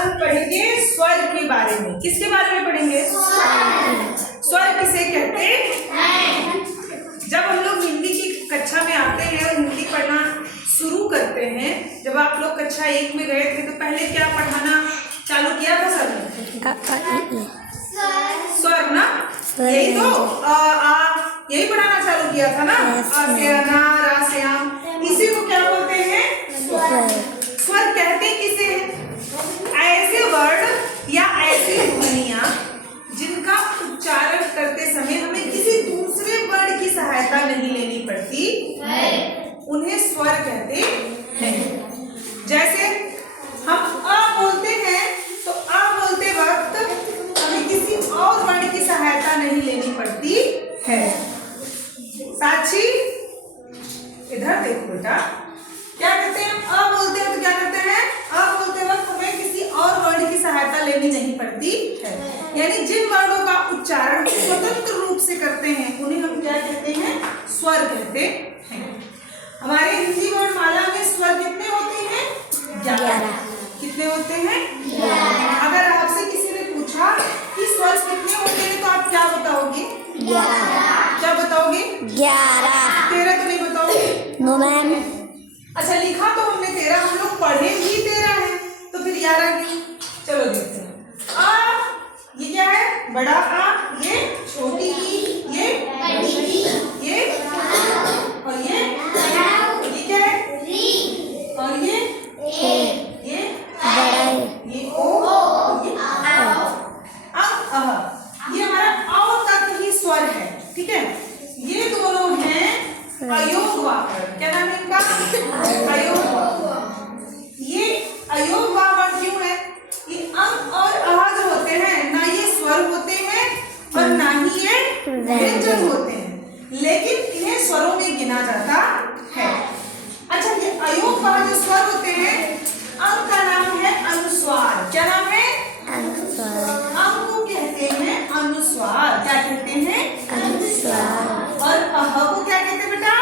आज हम पढ़ेंगे स्वर के बारे में। किसके बारे में पढ़ेंगे? स्वर किसे कहते हैं? जब हम लोग हिंदी की कक्षा में आते हैं और हिंदी पढ़ना शुरू करते हैं, जब आप लोग कक्षा 1 में गए थे तो पहले क्या पढ़ाना चालू किया था सर ने? स्वर ना, यही तो यही पढ़ाना चालू किया था ना। आ से अना, रा से आम, इसी को क्या बोलते हैं? स्वर कहते किसे हैं? ऐसे वर्ड या ऐसी ध्वनियां जिनका उच्चारण करते समय हमें किसी दूसरे वर्ड की सहायता नहीं लेनी पड़ती, उन्हें स्वर कहते हैं। जैसे हम अ बोलते हैं तो अ बोलते वक्त हमें किसी और वर्ड की सहायता नहीं लेनी पड़ती है। साक्षी इधर देखो बेटा, क्या कहते हैं? हम अ बोलते हैं तो क्या करते हैं? अ बोलते वक्त हमें किसी और वर्ड की सहायता लेनी नहीं पड़ती है। यानी जिन वर्डों का उच्चारण स्वतंत्र रूप से करते हैं उन्हें हम क्या कहते हैं? स्वर कहते हैं। हमारे हिंदी वर्णमाला में स्वर कितने होते हैं? 11। कितने होते हैं? 11। अगर आपसे किसी ने पूछा कि स्वर कितने होते हैं तो आप क्या बताओगे? 11। क्या बताओगे? 11। 13 तो नहीं बताओगे? No ma'am. अच्छा, लिखा तो हमने 13, हम लोग पढ़े भी 13 है, तो फिर 11 की। चलो देखते हैं। आ, ये क्या है? बड़ा आ, ये छोटी ई, ये बड़ी ई, ये और ये क्या है? री, और ये बड़ा है, ये ओ, ये आ। ये हमारा औ तक ही स्वर है, ठीक है। ये दोनों हैं अयोग वाक्य। क्या नाम है इनका? अयोग वाक्य। ये अयोग वाक्य क्यों है? ये अं और अह जो होते हैं ना, ये स्वर होते हैं और ना ही ये व्यंजन होते हैं, लेकिन इन्हें स्वरों में गिना जाता है। अच्छा, ये अयोग वाक्य जो स्वर होते हैं, अंग का नाम है अनुस्वार। क्या नाम है? अनुस्वार। अंग को कहते हैं अनुस्वार। क्या कहते हैं? अनुस्वार। और अह को क्या कहते हैं बेटा?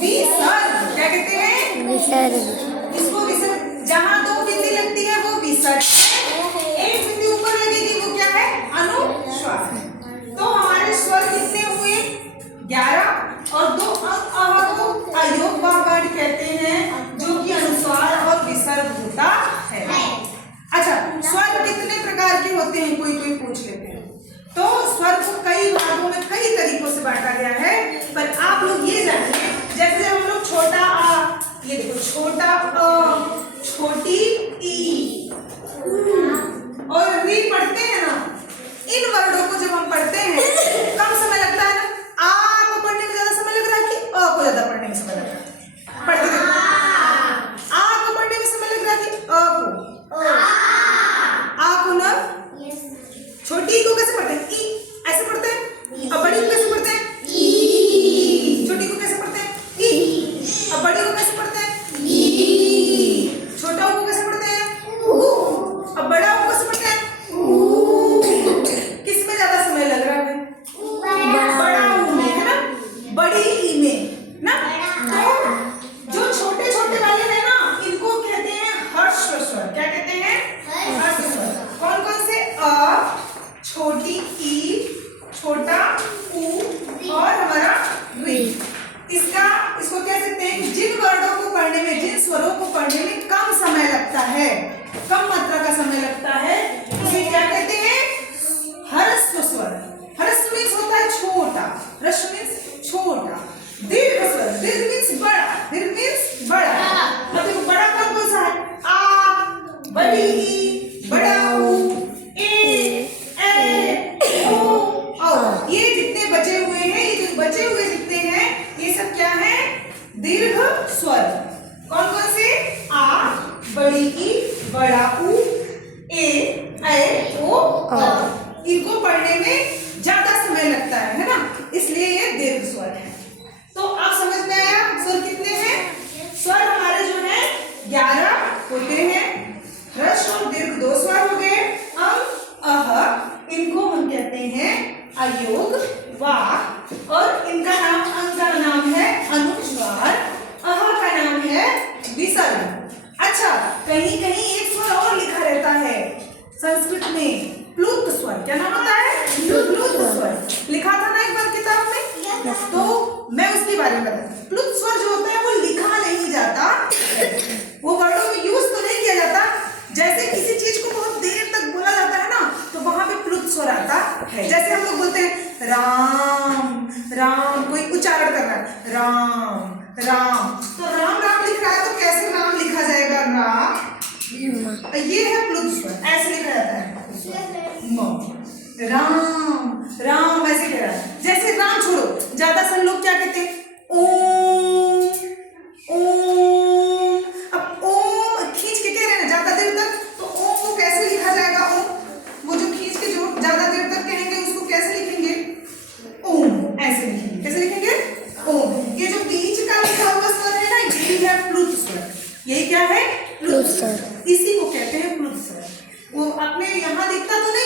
विसर्ग। क्या कहते हैं? विसर्ग। इसको विसर्ग, जहां 2 बिंदी लगती है वो विसर्ग है, 1 बिंदी ऊपर लगेगी वो क्या है? अनुस्वार। तो हमारे स्वर कितने हुए? 11, और 2 अंग अह को अयोग वाक्य कहते हैं, जो कि अनुस्वार और विसर्ग होता है। अच्छा, स्वर कितने प्रकार के होते हैं? कोई पूछ लेते हैं। तो स्वर को कई भागों में कई तरीकों से बांटा गया है, पर आप लोग ये जानिए, जैसे हम लोग छोटा आ, ये देखो छोटा अ, छोटी ई और री पढ़ते हैं ना, इन वर्डों को जब हम पढ़ते हैं कम समय लगता है ना? आ को पढ़ने में ज्यादा समय लग रहा है कि अ को ज्यादा पढ़ने में समय लग रहा है? पढ़ते हैं आ को पढ़ने में समय लग रहा है कि अ को? आ को ना, छोटी को कैसे पढ़ते हैं? ई ऐसे पढ़ते हैं। अब बड़ी को कैसे पढ़ते हैं? ई। छोटी को कैसे पढ़ते हैं? ई। अब बड़ी को कैसे पढ़ते हैं? ई। छोटा को कैसे पढ़ते हैं? ऊ। अब बड़ा को कैसे पढ़ते हैं? ऊ। किस में ज्यादा समय लग रहा है? बड़ा ऊ में, है ना? बड़ी ई में ना। तो जो छोटे छोटे वाले हैं ना, इनको कहते हैं ह्रस्व स्वर। क्या कहते हैं? ह्रस्व स्वर। कौन कौन से? अ, छोटी ई, छोटा ऊ और हमारा री। इसको कह सकते हैं जिन वर्डों को पढ़ने में, जिन स्वरों को पढ़ने में कम समय लगता है, कम मात्रा का समय लगता है, उसे क्या कहते हैं? ह्रस्व स्वर। ह्रस्व मीन्स होता है छोटा, ह्रस्व मीन्स छोटा। दीर्घ स्वर, दीर्घ मीन्स बड़ा, दीर्घ मीन्स बड़ा। मतलब बड़ा कौन सा है? आ, बड़ी ई, बड़ा ऊ, ये जितने बचे हुए हैं, ये जो बचे हुए जितने हैं, ये सब क्या है? दीर्घ स्वर। कौन कौन से? आ, बड़ी ई, बड़ा ऊ, ए, ओ, अ। इनको पढ़ने में ज्यादा समय लगता है ना, इसलिए ये दीर्घ स्वर है। तो आप समझ में आया स्वर कितने हैं? स्वर हमारे जो है 11 होते हैं। ह्रस्व और दीर्घ 2 स्वर हो गए। अंग अह, इनको हम कहते हैं अयोग वाक्य, और इनका नाम, अंग का नाम है अनुस्वार, अह का नाम है विसर्ग। अच्छा, कहीं कहीं एक स्वर और लिखा रहता संस्कृत में प्लुत स्वर। क्या नाम होता है? प्लुत स्वर। लिखा था ना एक बार किताब में, तो मैं उसके बारे में बताती। प्लुत स्वर जो होता है वो लिखा नहीं जाता, वो वर्डों में यूज तो नहीं किया जाता। जैसे किसी चीज को बहुत देर तक बोला जाता है ना, तो वहां पे प्लुत स्वर आता है। जैसे हम लोग बोलते हैं राम राम, कोई उच्चारण कर रहा है राम राम, तो राम राम लिख रहा है, तो कैसे राम लिखा जाएगा? ये है प्लुत स्वर, ऐसे लिखा जाता है राम राम, ऐसे कह रहा है। जैसे राम छोड़ो, ज्यादा सब लोग क्या कहते हैं? ओम ओम। अब ओम खींच के कह रहे हैं ज्यादा देर तक, तो ओम को कैसे लिखा जाएगा? ओम वो जो खींच के जो ज्यादा देर तक कहेंगे उसको कैसे लिखेंगे? ओम, ऐसे लिखेंगे। कैसे लिखेंगे? ओम। ये जो बीच का लिखा हुआ स्वर है ना, यही है प्लुत स्वर। यही क्या है? प्लुत स्वर। इसी को कहते हैं प्लुत स्वर। वो अपने यहाँ दिखता तो नहीं